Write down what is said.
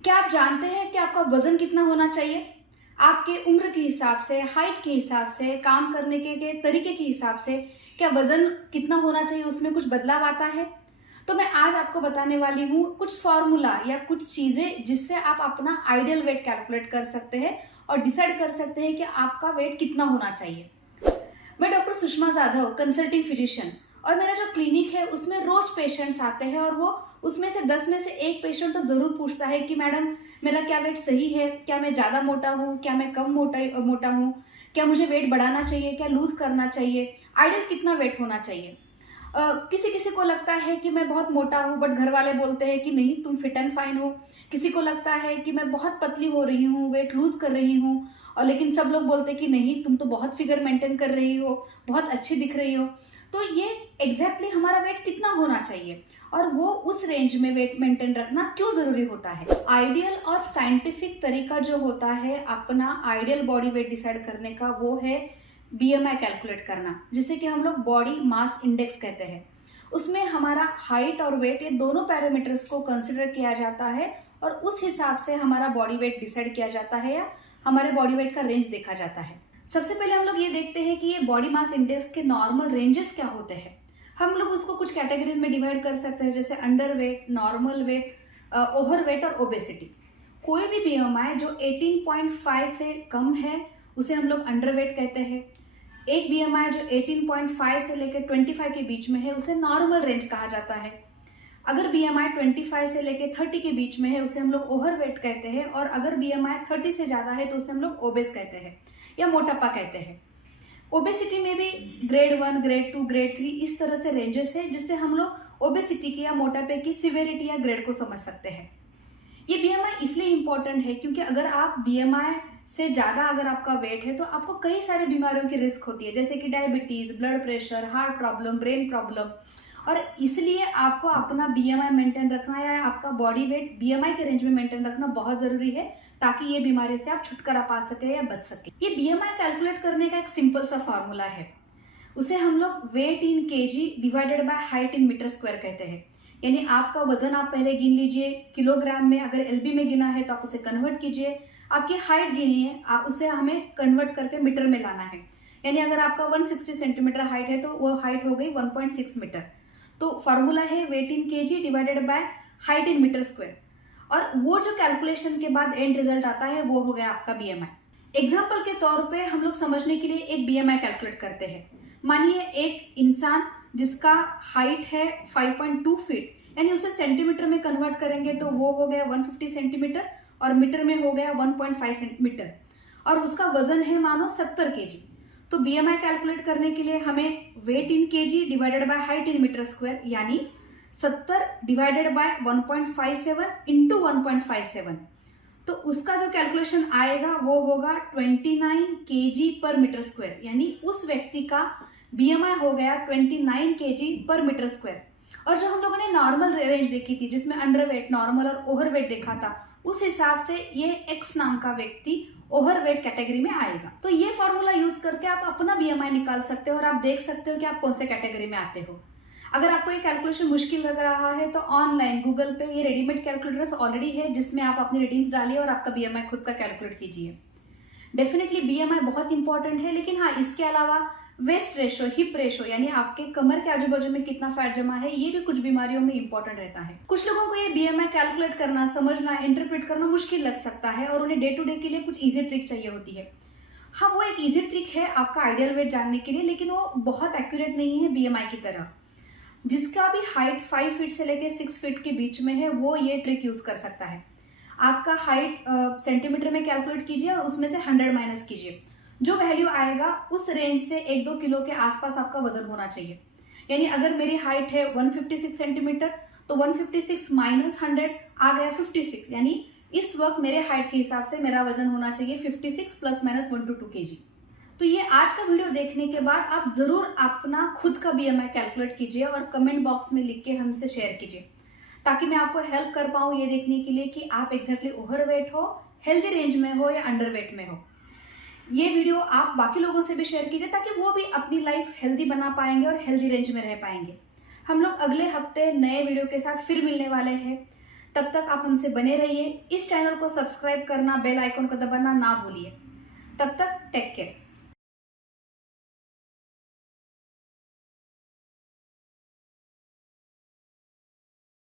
क्या आप जानते हैं कि आपका वजन कितना होना चाहिए? आपके उम्र के हिसाब से, हाइट के हिसाब से, काम करने के तरीके के हिसाब से क्या वजन कितना होना चाहिए उसमें कुछ बदलाव आता है? तो मैं आज आपको बताने वाली हूँ कुछ फॉर्मूला या कुछ चीजें जिससे आप अपना आइडियल वेट कैलकुलेट कर सकते हैं और डिसाइड कर सकते हैं कि आपका वेट कितना होना चाहिए। मैं doctor Sushma Jadhav, consulting physician, और मेरा जो क्लिनिक है उसमें रोज पेशेंट्स आते हैं और वो उसमें से 10 में से एक पेशेंट तो जरूर पूछता है कि मैडम मेरा क्या वेट सही है, क्या मैं ज़्यादा मोटा हूँ, क्या मैं कम मोटा हूँ, क्या मुझे वेट बढ़ाना चाहिए, क्या लूज करना चाहिए, आइडियल कितना वेट होना चाहिए। किसी किसी को लगता है कि मैं बहुत मोटा हूँ बट घर वाले बोलते हैं कि नहीं तुम फिट एंड फाइन हो। किसी को लगता है कि मैं बहुत पतली हो रही हूँ, वेट लूज कर रही हूँ, और लेकिन सब लोग बोलते हैं कि नहीं तुम तो बहुत फिगर मेंटेन कर रही हो, बहुत अच्छी दिख रही हो। तो ये एग्जैक्टली हमारा वेट कितना होना चाहिए और वो उस रेंज में वेट मेंटेन रखना क्यों जरूरी होता है। आइडियल और साइंटिफिक तरीका जो होता है अपना आइडियल बॉडी वेट डिसाइड करने का वो है बीएमआई कैलकुलेट करना, जिसे कि हम लोग बॉडी मास इंडेक्स कहते हैं। उसमें हमारा हाइट और वेट ये दोनों पैरामीटर्स को कंसिडर किया जाता है और उस हिसाब से हमारा बॉडी वेट डिसाइड किया जाता है या हमारे बॉडी वेट का रेंज देखा जाता है। सबसे पहले हम लोग ये देखते हैं कि ये बॉडी मास इंडेक्स के नॉर्मल रेंजेस क्या होते हैं। हम लोग उसको कुछ कैटेगरीज में डिवाइड कर सकते हैं, जैसे under weight, normal weight, over weight और ओबेसिटी। कोई भी बीएमआई जो 18.5 से कम है उसे हम लोग अंडर वेट कहते हैं। एक बीएमआई जो 18.5 से लेकर 25 के बीच में है उसे नॉर्मल रेंज कहा जाता है। अगर बीएमआई 25 से लेकर 30 के बीच में है उसे हम लोग ओवर वेट कहते हैं, और अगर बीएमआई 30 से ज्यादा है तो उसे हम लोग ओबेस कहते हैं या मोटापा कहते हैं। ओबेसिटी में भी ग्रेड 1, ग्रेड 2, ग्रेड 3 इस तरह से रेंजेस है जिससे हम लोग ओबेसिटी की या मोटापे की सिवियरिटी या ग्रेड को समझ सकते हैं। ये बीएमआई इसलिए इंपॉर्टेंट है क्योंकि अगर आप बीएमआई से ज्यादा अगर आपका वेट है तो आपको कई सारी बीमारियों की रिस्क होती है, जैसे कि diabetes, blood pressure, heart problem, brain problem. और इसलिए आपको अपना बीएमआई मेंटेन रखना या आपका बॉडी वेट बीएमआई के रेंज में मेंटेन रखना बहुत जरूरी है ताकि ये बीमारी से आप छुटकारा पा सके या बच सके। ये बीएमआई कैलकुलेट करने का एक सिंपल सा फॉर्मूला है, उसे हम लोग weight in KG divided by height in metre square कहते हैं। यानी आपका वजन आप पहले गिन लीजिए किलोग्राम में, अगर एलबी में गिना है तो आप उसे कन्वर्ट कीजिए, आपकी हाइट गिनी है उसे हमें कन्वर्ट करके मीटर में लाना है। यानी अगर आपका 160 सेंटीमीटर हाइट है तो वो हाइट हो गई 1.6 मीटर। तो फॉर्मूला है weight in KG divided by height in metre square, और वो जो कैलकुलेशन के बाद एंड रिजल्ट आता है वो हो गया आपका बीएमआई। एग्जाम्पल के तौर पे हम लोग समझने के लिए एक बीएमआई कैलकुलेट करते हैं। मानिए एक इंसान जिसका हाइट है 5.2 फीट, यानी उसे सेंटीमीटर में कन्वर्ट करेंगे तो वो हो गया 150 सेंटीमीटर और मीटर में हो गया 1.5 सेंटीमीटर, और उसका वजन है मानो 70 केजी। तो बीएमआई कैलकुलेट करने के लिए हमें weight in KG divided by height in metre square यानी 70 डिवाइडेड बाय 1.57 इंटू 1.57, तो उसका जो कैलकुलेशन आएगा वो होगा 29 केजी पर मीटर स्क्वायर। यानी उस व्यक्ति का बीएमआई हो गया 29 केजी पर मीटर स्क्वायर। और जो हम लोगों ने नॉर्मल रेंज देखी थी जिसमें अंडर वेट, नॉर्मल और ओवर वेट देखा था, उस हिसाब से ये एक्स नाम का व्यक्ति ओवर वेट कैटेगरी में आएगा। तो ये फॉर्मूला यूज करके आप अपना बीएमआई निकाल सकते हो और आप देख सकते हो कि आप कौन से कैटेगरी में आते हो। अगर आपको ये कैलकुलेशन मुश्किल लग रहा है तो ऑनलाइन गूगल पे ये रेडीमेड कैलकुलेटर्स ऑलरेडी है जिसमें आप अपनी रीडिंग्स डालिए और आपका बीएमआई खुद का कैलकुलेट कीजिए। डेफिनेटली बीएमआई बहुत इंपॉर्टेंट है, लेकिन हाँ इसके अलावा वेस्ट रेशो, हिप रेशो यानी आपके कमर के आजू बाजू में कितना फैट जमा है ये भी कुछ बीमारियों में इंपॉर्टेंट रहता है। कुछ लोगों को ये बीएमआई कैलकुलेट करना, समझना, इंटरप्रेट करना मुश्किल लग सकता है और उन्हें डे टू डे के लिए कुछ इजी ट्रिक चाहिए होती है। हाँ वो एक इजी ट्रिक है आपका आइडियल वेट जानने के लिए, लेकिन वो बहुत एक्यूरेट नहीं है बीएमआई की तरह। जिसका भी हाइट 5 फीट से लेकर 6 फीट के बीच में है वो ये ट्रिक यूज कर सकता है। आपका हाइट सेंटीमीटर में कैलकुलेट कीजिए और उसमें से 100 माइनस कीजिए, जो वैल्यू आएगा उस रेंज से 1-2 किलो के आसपास आपका वजन होना चाहिए। यानी अगर मेरी हाइट है 156 सेंटीमीटर तो 156 माइनस 100 आ गया 56, यानी इस वक्त मेरे हाइट के हिसाब से मेरा वजन होना चाहिए 56 प्लस माइनस 1 to 2 केजी। तो ये आज का वीडियो देखने के बाद आप जरूर अपना खुद का बीएमआई कैलकुलेट कीजिए और कमेंट बॉक्स में लिख के हमसे शेयर कीजिए, ताकि मैं आपको हेल्प कर पाऊँ ये देखने के लिए कि आप एग्जैक्टली ओवरवेट हो, हेल्दी रेंज में हो या अंडरवेट में हो। ये वीडियो आप बाकी लोगों से भी शेयर कीजिए ताकि वो भी अपनी लाइफ हेल्दी बना पाएंगे और हेल्दी रेंज में रह पाएंगे। हम लोग अगले हफ्ते नए वीडियो के साथ फिर मिलने वाले हैं। तब तक आप हमसे बने रहिए। इस चैनल को सब्सक्राइब करना, बेल आइकन को दबाना ना भूलिए। तब तक टेक केयर।